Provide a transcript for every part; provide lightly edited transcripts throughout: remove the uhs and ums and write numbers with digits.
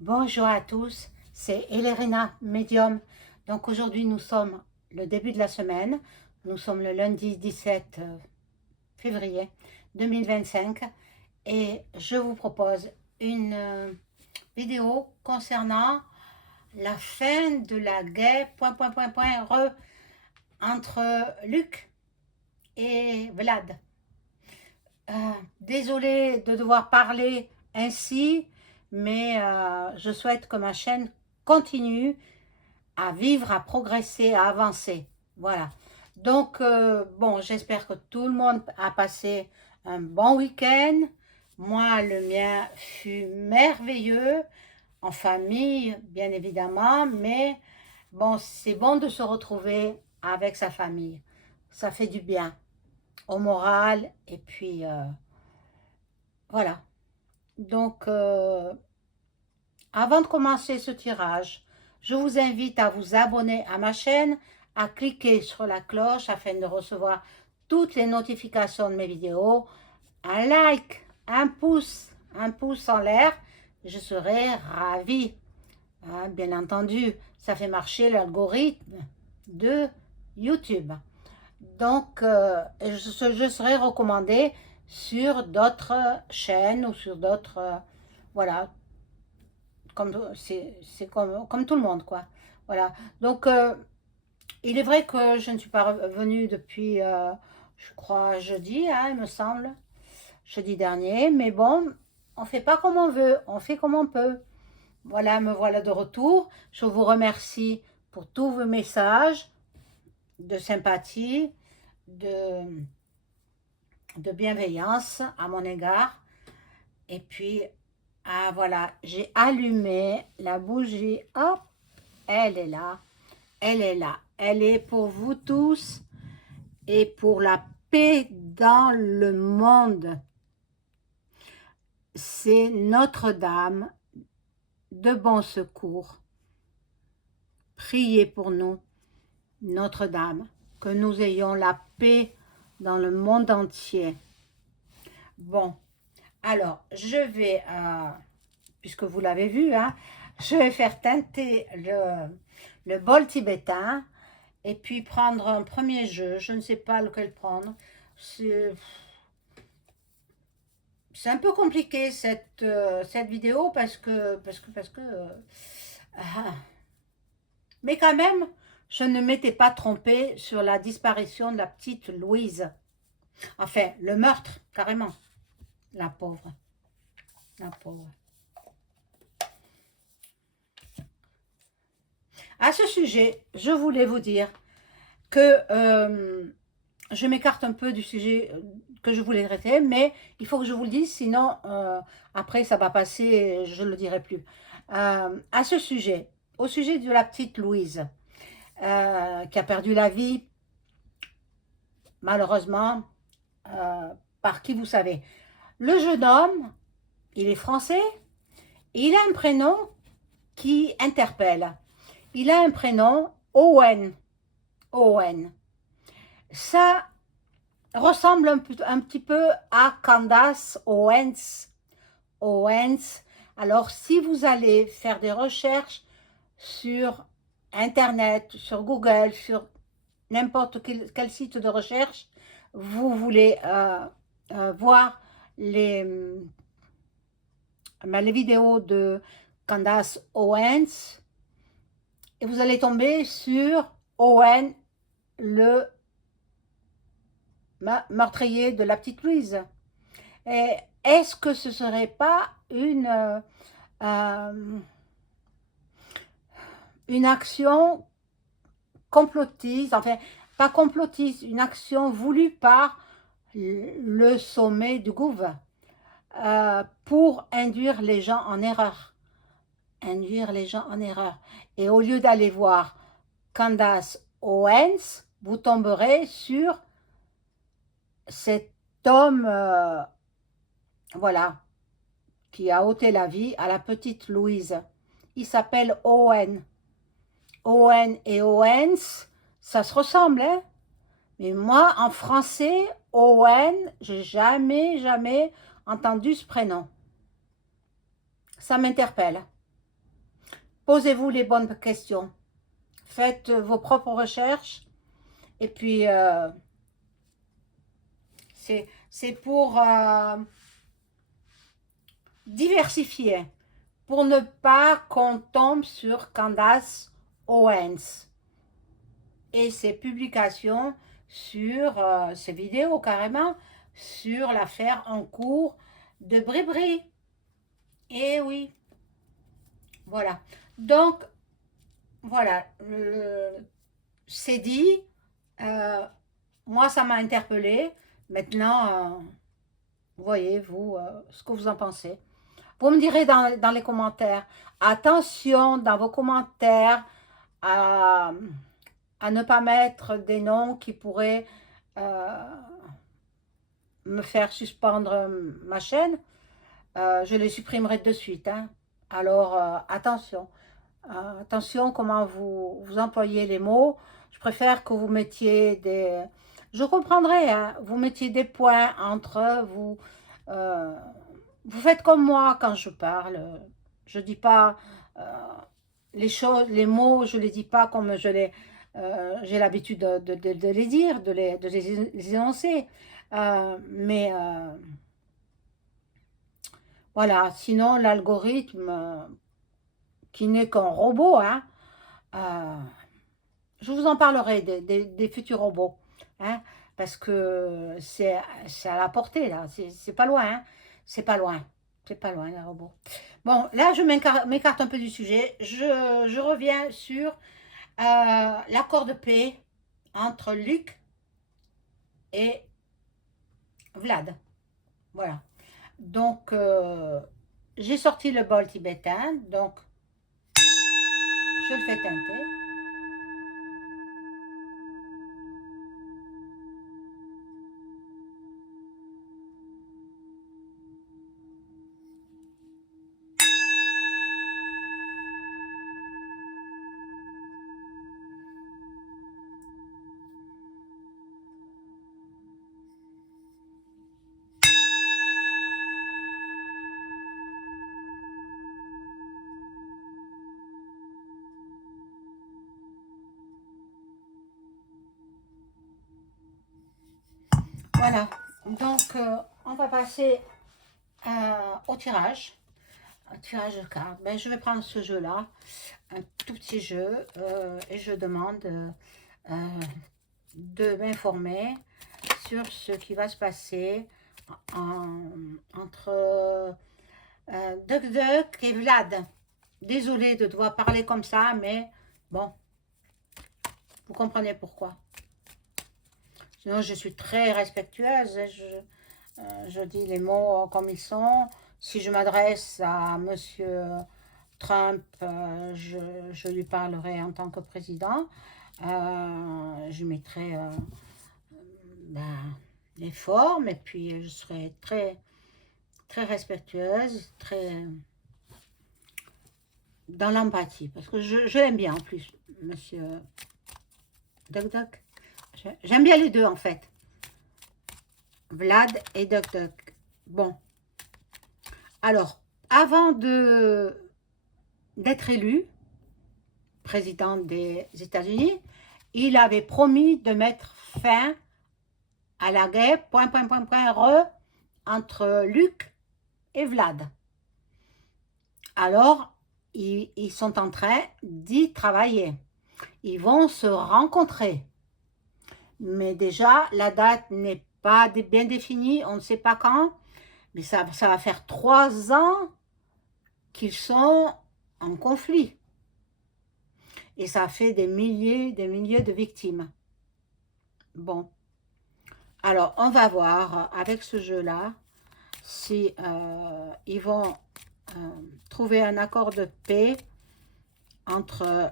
Bonjour à tous, c'est Elérina, médium. Donc aujourd'hui nous sommes le début de la semaine, nous sommes le lundi 17 février 2025 et je vous propose une vidéo concernant la fin de la guerre entre Luc et Vlad. Désolée de devoir parler ainsi, mais je souhaite que ma chaîne continue à vivre, à progresser, à avancer. Voilà. Donc, bon, j'espère que tout le monde a passé un bon week-end. Moi, le mien fut merveilleux, en famille, bien évidemment, mais bon, c'est bon de se retrouver avec sa famille. Ça fait du bien au moral et puis voilà. Donc, avant de commencer ce tirage, je vous invite à vous abonner à ma chaîne, à cliquer sur la cloche afin de recevoir toutes les notifications de mes vidéos, un like, un pouce en l'air, je serai ravie. Hein, bien entendu, ça fait marcher l'algorithme de YouTube. Donc, je serai recommandée sur d'autres chaînes ou sur d'autres, voilà, comme c'est comme tout le monde, quoi. Voilà. Donc, il est vrai que je ne suis pas revenue depuis, je crois, jeudi, hein, il me semble, jeudi dernier. Mais bon, on fait pas comme on veut, on fait comme on peut. Voilà, me voilà de retour. Je vous remercie pour tous vos messages de sympathie, de, de bienveillance à mon égard. Et puis, ah voilà, j'ai allumé la bougie. Hop, elle est là. Elle est là. Elle est pour vous tous et pour la paix dans le monde. C'est Notre-Dame de Bon Secours. Priez pour nous, Notre-Dame, que nous ayons la paix dans le monde entier. Bon, alors, je vais, puisque vous l'avez vu, hein, je vais faire teinter le bol tibétain et puis prendre un premier jeu. Je ne sais pas lequel prendre. C'est un peu compliqué cette vidéo ah. Mais quand même, je ne m'étais pas trompée sur la disparition de la petite Louise. Enfin, le meurtre, carrément. La pauvre. La pauvre. À ce sujet, je voulais vous dire que je m'écarte un peu du sujet que je voulais traiter, mais il faut que je vous le dise, sinon après ça va passer et je ne le dirai plus. À ce sujet, au sujet de la petite Louise, qui a perdu la vie, malheureusement, par qui vous savez. Le jeune homme, il est français, et il a un prénom qui interpelle. Il a un prénom Owen. Owen. Ça ressemble un petit peu à Candace Owens. Owens. Alors, si vous allez faire des recherches sur Internet, sur Google, sur n'importe quel site de recherche, vous voulez voir les vidéos de Candace Owens, et vous allez tomber sur Owen, le meurtrier de la petite Louise. Est-ce que ce serait pas une action complotiste, enfin pas complotiste, une action voulue par le sommet du gouvernement pour induire les gens en erreur. Induire les gens en erreur. Et au lieu d'aller voir Candace Owens, vous tomberez sur cet homme, voilà, qui a ôté la vie à la petite Louise. Il s'appelle Owen. Owen et Owens, ça se ressemble, hein? Mais moi, en français, Owen, j'ai jamais entendu ce prénom. Ça m'interpelle. posez-vous les bonnes questions. Faites vos propres recherches. Et puis, c'est pour diversifier. Pour ne pas qu'on tombe sur Candace Owens et ses publications sur ses vidéos carrément sur l'affaire en cours de Bribri. Et oui, voilà. Donc, voilà, c'est dit. Moi, ça m'a interpellée. Maintenant, vous voyez, vous, ce que vous en pensez. Vous me direz dans les commentaires. Attention, dans vos commentaires, à ne pas mettre des noms qui pourraient me faire suspendre ma chaîne. Je les supprimerai de suite. Hein. Alors, attention. Attention comment vous employez les mots. Je préfère que vous mettiez des... Je comprendrai, hein, vous mettiez des points entre vous. Vous faites comme moi quand je parle. Je dis pas les choses, les mots, je les dis pas comme j'ai l'habitude de les dire, de les énoncer. Mais voilà, sinon l'algorithme qui n'est qu'un robot, hein, je vous en parlerai des futurs robots, hein, parce que c'est à la portée, là, c'est pas loin, hein, c'est pas loin, c'est pas loin, les robots. Bon, là, je m'écarte un peu du sujet, je reviens sur l'accord de paix entre Luc et Vlad, voilà. Donc, j'ai sorti le bol tibétain, donc je le fais teinter. Voilà, donc on va passer au tirage. Un tirage de cartes. Ben, je vais prendre ce jeu-là, un tout petit jeu, et je demande de m'informer sur ce qui va se passer entre Duck Duck et Vlad. Désolée de devoir parler comme ça, mais bon, vous comprenez pourquoi. Sinon, je suis très respectueuse. Je dis les mots comme ils sont. Si je m'adresse à Monsieur Trump, je lui parlerai en tant que président. Je mettrai les formes et puis je serai très, très respectueuse, très dans l'empathie. Parce que je l'aime bien en plus, Monsieur Duck Duck. J'aime bien les deux en fait. Vlad et Duck Duck. Bon. Alors, avant d'être élu président des États-Unis, il avait promis de mettre fin à la guerre, entre Luc et Vlad. Alors, ils sont en train d'y travailler. Ils vont se rencontrer. Mais déjà, la date n'est pas bien définie, on ne sait pas quand. Mais ça va faire 3 ans qu'ils sont en conflit. Et ça fait des milliers de victimes. Bon. Alors, on va voir avec ce jeu-là si ils vont trouver un accord de paix entre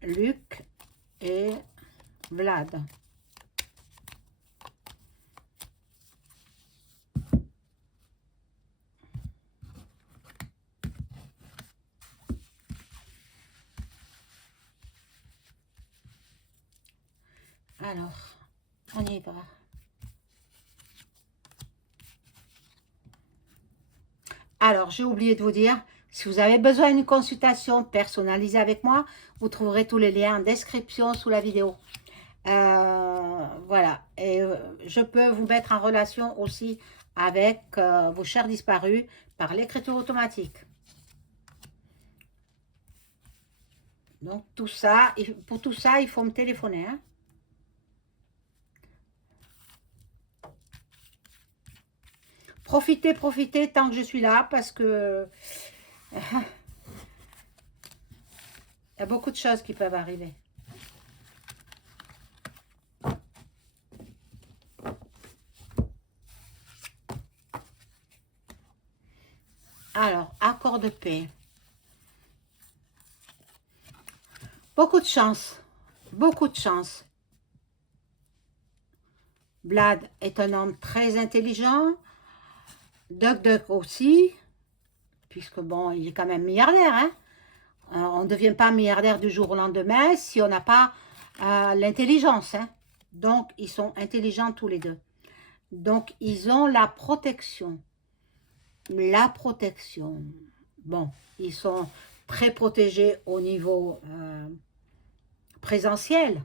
Luc et Vlad. Alors, on y va. Alors, j'ai oublié de vous dire, Si vous avez besoin d'une consultation personnalisée avec moi, vous trouverez tous les liens en description sous la vidéo. Voilà, et je peux vous mettre en relation aussi avec vos chers disparus par l'écriture automatique. Donc tout ça, pour tout ça, il faut me téléphoner. Hein. Profitez, profitez tant que je suis là parce que il y a beaucoup de choses qui peuvent arriver. Alors, accord de paix. Beaucoup de chance. Beaucoup de chance. Vlad est un homme très intelligent. Duck Duck aussi. Puisque bon, il est quand même milliardaire. Hein? On ne devient pas milliardaire du jour au lendemain si on n'a pas l'intelligence. Hein? Donc, ils sont intelligents tous les deux. Donc, ils ont la protection. La protection. Bon, ils sont très protégés au niveau présentiel.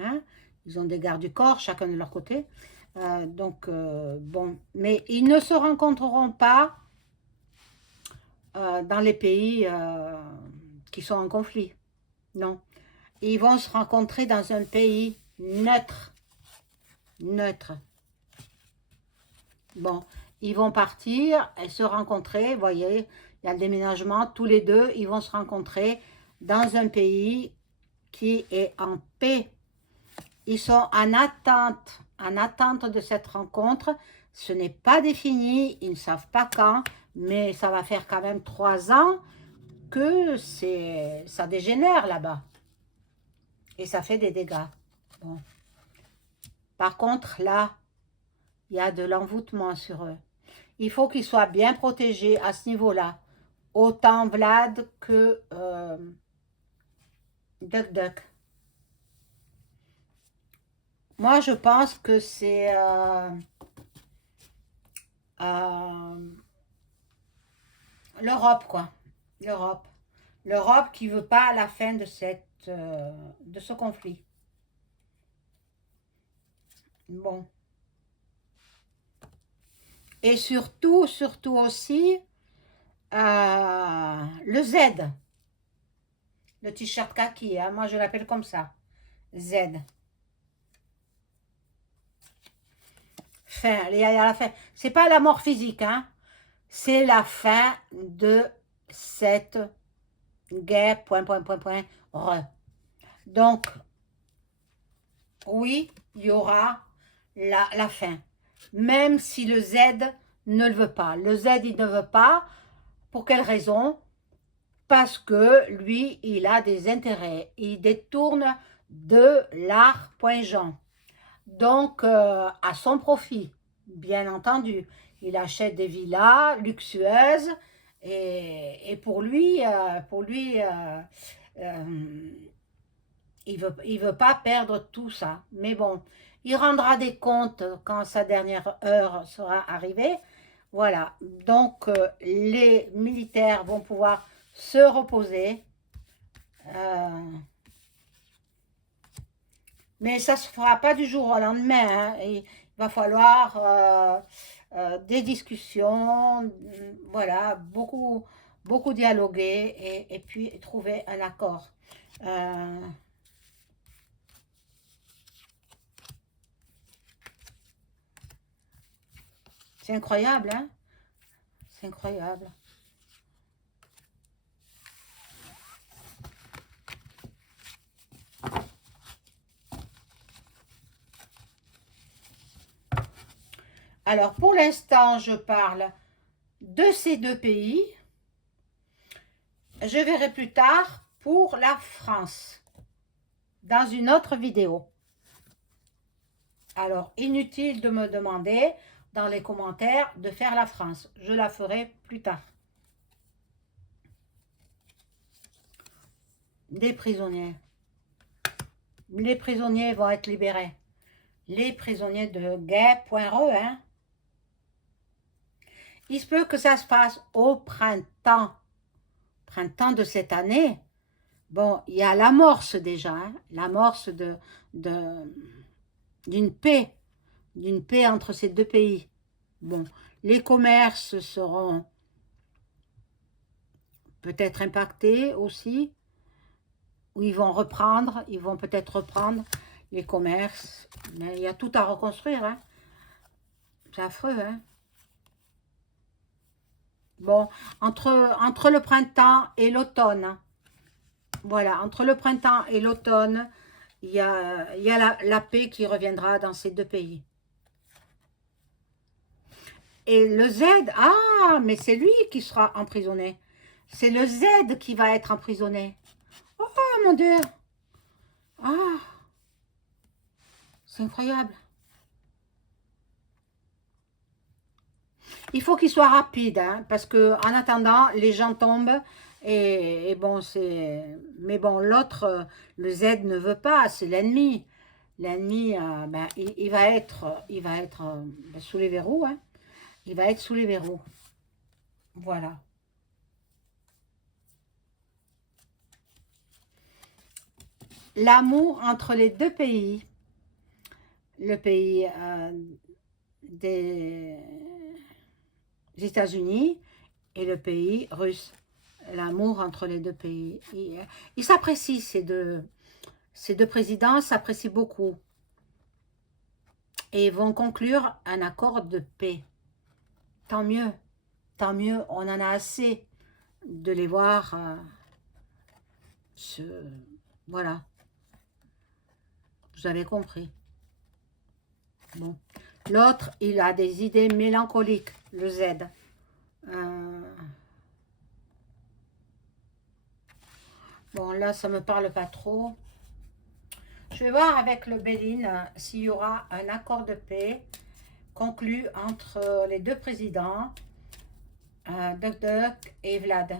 Hein? Ils ont des gardes du corps, chacun de leur côté. Bon, mais ils ne se rencontreront pas dans les pays qui sont en conflit. Non. Ils vont se rencontrer dans un pays neutre. Neutre. Bon, ils vont partir et se rencontrer. Vous voyez, il y a le déménagement. Tous les deux, ils vont se rencontrer dans un pays qui est en paix. Ils sont en attente de cette rencontre. Ce n'est pas défini, ils ne savent pas quand, mais ça va faire quand même 3 ans que ça dégénère là-bas. Et ça fait des dégâts. Bon. Par contre, là, il y a de l'envoûtement sur eux. Il faut qu'ils soient bien protégés à ce niveau-là. Autant Vlad que Duck Duck. Moi, je pense que c'est l'Europe, quoi. L'Europe. L'Europe qui ne veut pas la fin de ce conflit. Bon. Et surtout aussi, le Z. Le t-shirt kaki, hein, moi je l'appelle comme ça. Z. Fin, il y a la fin. C'est pas la mort physique, hein. C'est la fin de cette guerre, Donc, oui, il y aura la fin. Même si le Z ne le veut pas. Le Z, il ne veut pas. Pour quelle raison? Parce que lui, il a des intérêts. Il détourne de l'art.Jean. Donc, à son profit, bien entendu. Il achète des villas luxueuses et pour lui, il veut pas perdre tout ça. Mais bon, il rendra des comptes quand sa dernière heure sera arrivée. Voilà, donc les militaires vont pouvoir se reposer. Mais ça ne se fera pas du jour au lendemain. Hein. Il va falloir des discussions, voilà, beaucoup dialoguer et puis trouver un accord. C'est incroyable, hein? C'est incroyable. Alors, pour l'instant, je parle de ces deux pays. Je verrai plus tard pour la France, dans une autre vidéo. Alors, inutile de me demander dans les commentaires de faire la France. Je la ferai plus tard. Des prisonniers. Les prisonniers vont être libérés. Les prisonniers de guerre.re, hein. Il se peut que ça se passe au printemps. printemps de cette année, bon, il y a l'amorce déjà, hein, l'amorce d'une paix, entre ces deux pays. Bon, les commerces seront peut-être impactés aussi, ou ils vont peut-être reprendre les commerces, mais il y a tout à reconstruire, hein. C'est affreux, hein. Bon, entre le printemps et l'automne, hein. Voilà, entre le printemps et l'automne, il y a la paix qui reviendra dans ces deux pays. Et le Z, ah, mais c'est lui qui sera emprisonné. C'est le Z qui va être emprisonné. Oh mon Dieu. Ah, c'est incroyable. Il faut qu'il soit rapide, hein, parce que en attendant, les gens tombent. Et bon, c'est. Mais bon, l'autre, le Z ne veut pas, c'est l'ennemi. L'ennemi, ben, il va être ben, sous les verrous, hein. Il va être sous les verrous. Voilà. L'amour entre les deux pays, le pays des États-Unis et le pays russe. L'amour entre les deux pays. Ils s'apprécient, ces deux présidents s'apprécient beaucoup. Et ils vont conclure un accord de paix. Tant mieux, on en a assez de les voir se... Voilà, vous avez compris. Bon. L'autre, il a des idées mélancoliques, le Z. Bon, là, ça me parle pas trop. Je vais voir avec le Béline s'il y aura un accord de paix conclu entre les deux présidents, Duck Duck et Vlad.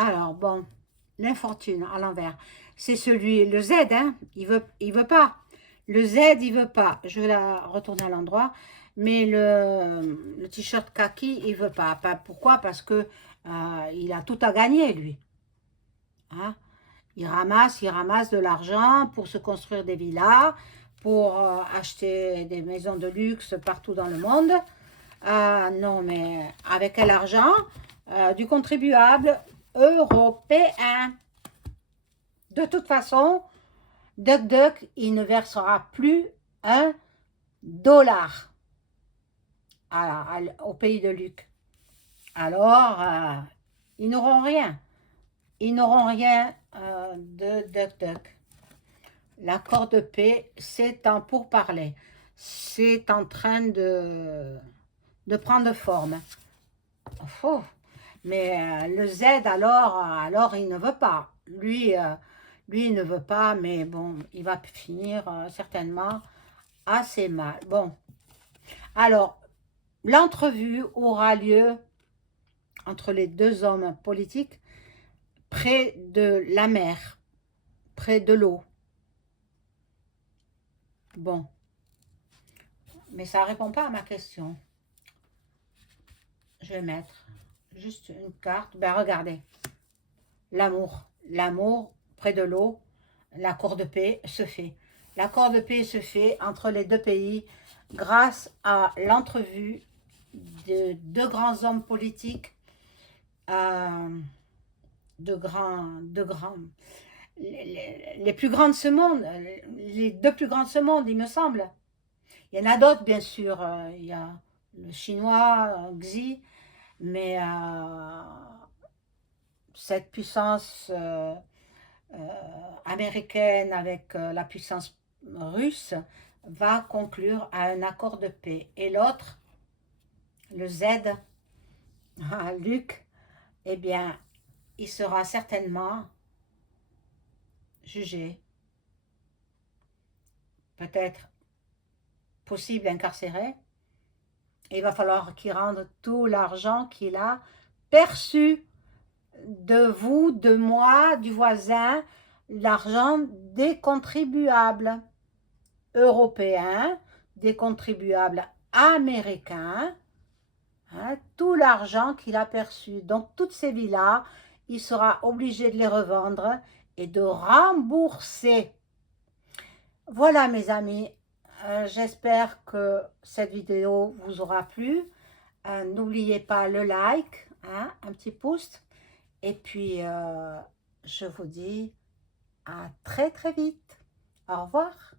Alors, bon, l'infortune à l'envers. C'est celui, le Z, hein, il veut pas. Le Z, il veut pas. Je vais la retourner à l'endroit. Mais le t-shirt kaki, il veut pas. Pourquoi? Parce que il a tout à gagner, lui. Hein. Il ramasse de l'argent pour se construire des villas, pour acheter des maisons de luxe partout dans le monde. Non, mais avec quel argent? Du contribuable européen. De toute façon, Duck Duck, il ne versera plus un dollar au pays de Luc. Alors, ils n'auront rien. Ils n'auront rien de Duck Duck. L'accord de paix, c'est en pourparlers. C'est en train de prendre forme. Oh, mais le Z, alors il ne veut pas. Lui, il ne veut pas, mais bon, il va finir certainement assez mal. Bon, alors, l'entrevue aura lieu entre les deux hommes politiques près de la mer, près de l'eau. Bon, mais ça ne répond pas à ma question. Je vais mettre juste une carte. Ben regardez, l'amour près de l'eau, l'accord de paix se fait. L'accord de paix se fait entre les deux pays grâce à l'entrevue de deux grands hommes politiques, les plus grands de ce monde, les deux plus grands de ce monde, il me semble. Il y en a d'autres, bien sûr. Il y a le chinois, Xi, mais cette puissance américaine avec la puissance russe, va conclure à un accord de paix. Et l'autre, le Z, Luc, eh bien, il sera certainement jugé, peut-être possible incarcéré. Et il va falloir qu'il rende tout l'argent qu'il a perçu de vous, de moi, du voisin, l'argent des contribuables européens, des contribuables américains, hein, tout l'argent qu'il a perçu. Donc toutes ces villas, il sera obligé de les revendre et de rembourser. Voilà mes amis, j'espère que cette vidéo vous aura plu. N'oubliez pas le like, hein, un petit pouce. Et puis, je vous dis à très très vite. Au revoir.